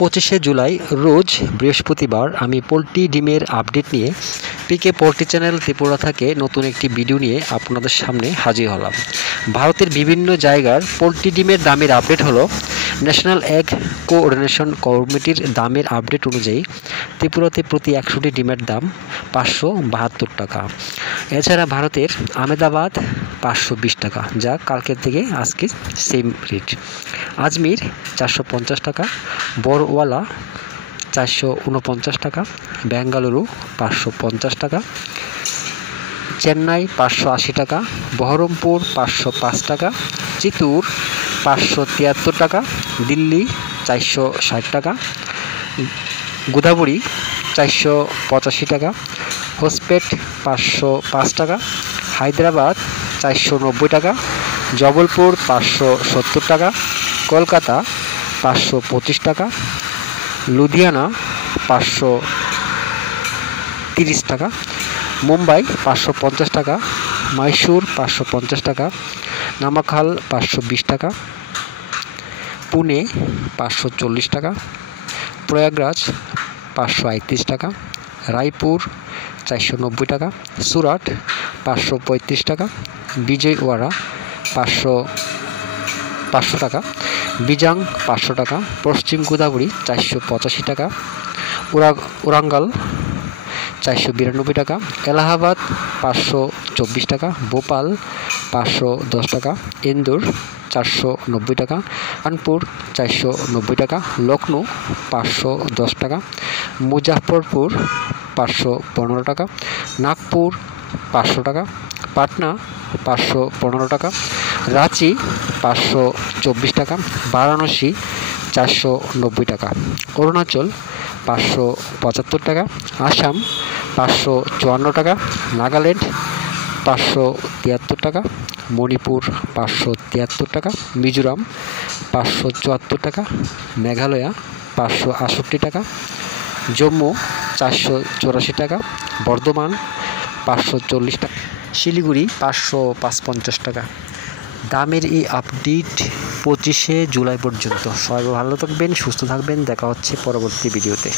25শে জুলাই রোজ বৃহস্পতিবার আমি পোলট্রি ডিমের আপডেট নিয়ে পিকে পোলট্রি চ্যানেল ত্রিপুরা থেকে নতুন একটি ভিডিও নিয়ে আপনাদের সামনে হাজির হলাম। ভারতের বিভিন্ন জায়গার পোলট্রি ডিমের দামের আপডেট হলো ন্যাশনাল এগ কোঅর্ডিনেশন কমিটির দামের আপডেট অনুযায়ী ত্রিপুরাতে প্রতি 100টি ডিমের দাম 572 টাকা। এছাড়া ভারতের আহমেদাবাদ 520 টাকা, যা কালকের থেকে আজকে সেম রেট। আজমির 450 টাকা, বড়ওয়ালা 449 টাকা, বেঙ্গালুরু 550 টাকা, চেন্নাই 580 টাকা, বহরমপুর 505 টাকা, চিত্তুর 573 টাকা, দিল্লি 460 টাকা, গোদাবরী 485 টাকা, হোসপেট 505 টাকা, হায়দ্রাবাদ 490 টাকা, জবলপুর 570 টাকা, কলকাতা 525 টাকা, লুধিয়ানা 530 টাকা, মুম্বাই 550 টাকা, মাইসুর 550 টাকা, নামাখাল 520 টাকা, পুনে 540 টাকা, প্রয়াগরাজ 531 টাকা, রায়পুর 490 টাকা, সুরাট 535 টাকা, বিজয়ওয়াড়া 500 টাকা, বিজাং 500 টাকা, পশ্চিম গোদাবরী 485 টাকা, ওরাঙ্গাল 492 টাকা, এলাহাবাদ 524 টাকা, ভোপাল 510 টাকা, ইন্দোর 490 টাকা, কানপুর 490 টাকা, লখনৌ 510 টাকা, মুজাফরপুর 515 টাকা, নাগপুর 500 টাকা, পাটনা 515 টাকা, রাঁচি 524 টাকা, বারাণসী 490 টাকা, অরুণাচল 575 টাকা, আসাম 554 টাকা, নাগাল্যান্ড 573 টাকা, মণিপুর 573 টাকা, মিজোরাম 574 টাকা, মেঘালয়া 568 টাকা, জম্মু 484 টাকা, বর্ধমান 540 টাকা, শিলিগুড়ি 555 টাকা। দামের এই আপডেট 25শে জুলাই পর্যন্ত। সবাই ভালো থাকবেন, সুস্থ থাকবেন, দেখা হচ্ছে পরবর্তী ভিডিওতে।